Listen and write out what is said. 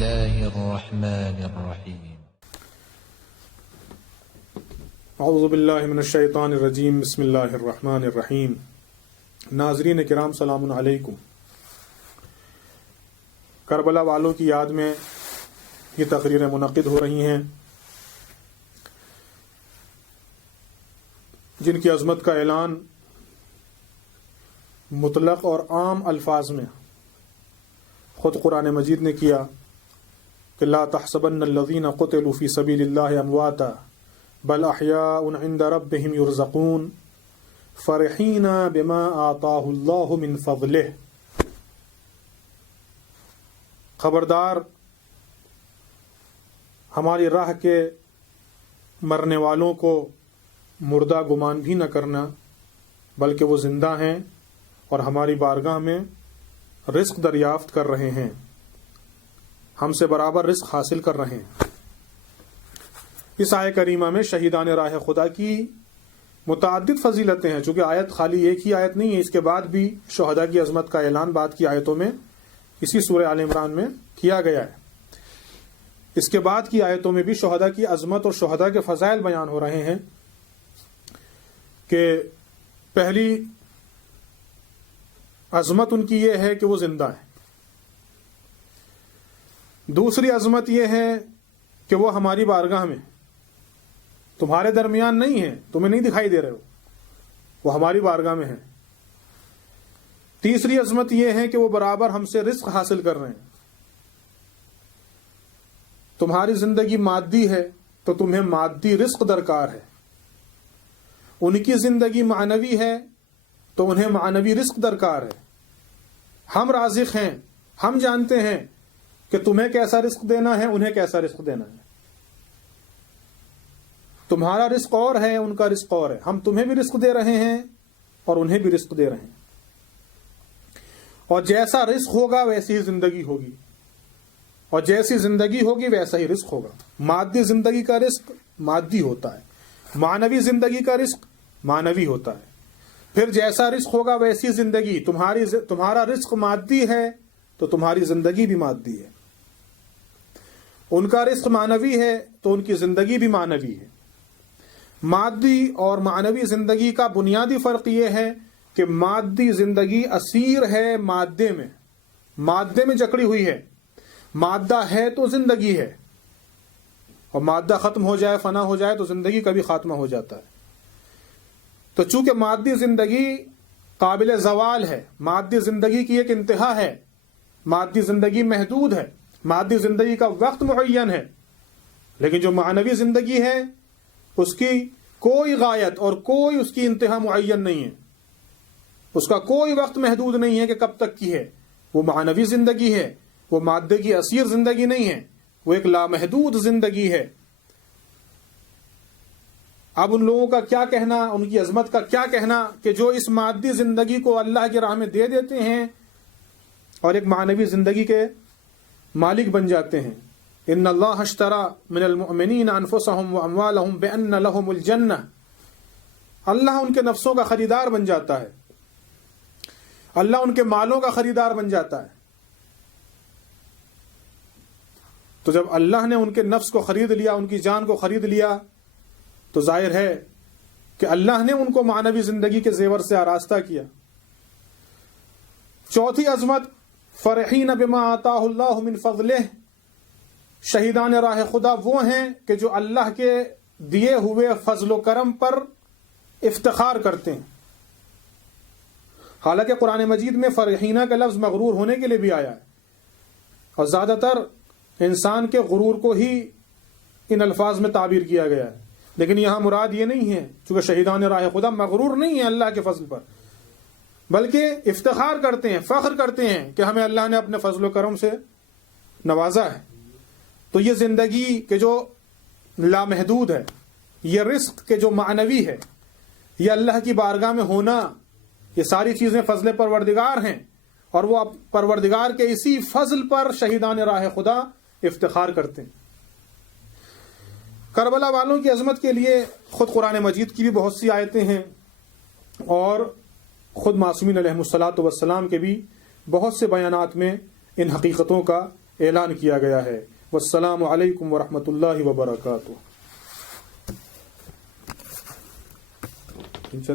الله الرحمن الرحيم اعوذ باللہ من الشیطان الرجیم بسم اللہ الرحمن الرحیم۔ ناظرین کرام سلام علیکم۔ کربلا والوں کی یاد میں یہ تقریریں منعقد ہو رہی ہیں جن کی عظمت کا اعلان مطلق اور عام الفاظ میں خود قرآن مجید نے کیا کہ لا تحسبن الذین قتلوا فی سبیل اللہ امواتا بل احیاء عند ربهم یرزقون فرحین بما آتاہ اللہ من فضلہ۔ خبردار، ہماری راہ کے مرنے والوں کو مردہ گمان بھی نہ کرنا، بلکہ وہ زندہ ہیں اور ہماری بارگاہ میں رزق دریافت کر رہے ہیں، ہم سے برابر رزق حاصل کر رہے ہیں۔ اس آیت کریمہ میں شہیدان راہ خدا کی متعدد فضیلتیں ہیں، چونکہ آیت خالی ایک ہی آیت نہیں ہے، اس کے بعد بھی شہداء کی عظمت کا اعلان بعد کی آیتوں میں اسی سورہ آل عمران میں کیا گیا ہے۔ اس کے بعد کی آیتوں میں بھی شہداء کی عظمت اور شہداء کے فضائل بیان ہو رہے ہیں کہ پہلی عظمت ان کی یہ ہے کہ وہ زندہ ہے، دوسری عظمت یہ ہے کہ وہ ہماری بارگاہ میں تمہارے درمیان نہیں ہے، تمہیں نہیں دکھائی دے رہے ہو، وہ ہماری بارگاہ میں ہے۔ تیسری عظمت یہ ہے کہ وہ برابر ہم سے رزق حاصل کر رہے ہیں۔ تمہاری زندگی مادی ہے تو تمہیں مادی رزق درکار ہے، ان کی زندگی معنوی ہے تو انہیں معنوی رزق درکار ہے۔ ہم رازق ہیں، ہم جانتے ہیں کہ تمہیں کیسا رزق دینا ہے، انہیں کیسا رزق دینا ہے۔ تمہارا رزق اور ہے، ان کا رزق اور ہے، ہم تمہیں بھی رزق دے رہے ہیں اور انہیں بھی رزق دے رہے ہیں، اور جیسا رزق ہوگا ویسی ہی زندگی ہوگی، اور جیسی زندگی ہوگی ویسا ہی رزق ہوگا۔ مادی زندگی کا رزق مادی ہوتا ہے، معنوی زندگی کا رزق معنوی ہوتا ہے۔ پھر جیسا رزق ہوگا ویسی زندگی۔ تمہارا رزق مادی ہے تو تمہاری زندگی بھی مادی ہے، ان کا رزق معنوی ہے تو ان کی زندگی بھی معنوی ہے۔ مادی اور معنوی زندگی کا بنیادی فرق یہ ہے کہ مادی زندگی اسیر ہے مادے میں جکڑی ہوئی ہے، مادہ ہے تو زندگی ہے، اور مادہ ختم ہو جائے، فنا ہو جائے تو زندگی کا بھی خاتمہ ہو جاتا ہے۔ تو چونکہ مادی زندگی قابل زوال ہے، مادی زندگی کی ایک انتہا ہے، مادی زندگی محدود ہے، مادی زندگی کا وقت معین ہے، لیکن جو معنوی زندگی ہے اس کی کوئی غایت اور کوئی اس کی انتہا معین نہیں ہے، اس کا کوئی وقت محدود نہیں ہے کہ کب تک کی ہے۔ وہ معنوی زندگی ہے، وہ مادے کی اسیر زندگی نہیں ہے، وہ ایک لامحدود زندگی ہے۔ اب ان لوگوں کا کیا کہنا، ان کی عظمت کا کیا کہنا کہ جو اس مادی زندگی کو اللہ کی راہ میں دے دیتے ہیں اور ایک معنوی زندگی کے مالک بن جاتے ہیں۔ ان اللہ اشترى من المؤمنین انفسهم واموالهم بان لهم الجنہ، اللہ ان کے نفسوں کا خریدار بن جاتا ہے، اللہ ان کے مالوں کا خریدار بن جاتا ہے۔ تو جب اللہ نے ان کے نفس کو خرید لیا، ان کی جان کو خرید لیا، تو ظاہر ہے کہ اللہ نے ان کو معنوی زندگی کے زیور سے آراستہ کیا۔ چوتھی عظمت فرحین بما آتاہ اللہ من فضلہ، شہیدان راہ خدا وہ ہیں کہ جو اللہ کے دیے ہوئے فضل و کرم پر افتخار کرتے ہیں۔ حالانکہ قرآن مجید میں فرحینہ کا لفظ مغرور ہونے کے لیے بھی آیا ہے، اور زیادہ تر انسان کے غرور کو ہی ان الفاظ میں تعبیر کیا گیا ہے، لیکن یہاں مراد یہ نہیں ہے، چونکہ شہیدان راہ خدا مغرور نہیں ہے اللہ کے فضل پر، بلکہ افتخار کرتے ہیں، فخر کرتے ہیں کہ ہمیں اللہ نے اپنے فضل و کرم سے نوازا ہے۔ تو یہ زندگی کہ جو لامحدود ہے، یہ رزق کہ جو معنوی ہے، یہ اللہ کی بارگاہ میں ہونا، یہ ساری چیزیں فضل پروردگار ہیں، اور وہ پروردگار کے اسی فضل پر شہیدان راہ خدا افتخار کرتے ہیں۔ کربلا والوں کی عظمت کے لیے خود قرآن مجید کی بھی بہت سی آیتیں ہیں، اور خود معصومین علیہم الصلاۃ والسلام کے بھی بہت سے بیانات میں ان حقیقتوں کا اعلان کیا گیا ہے۔ والسلام علیکم ورحمۃ اللہ وبرکاتہ۔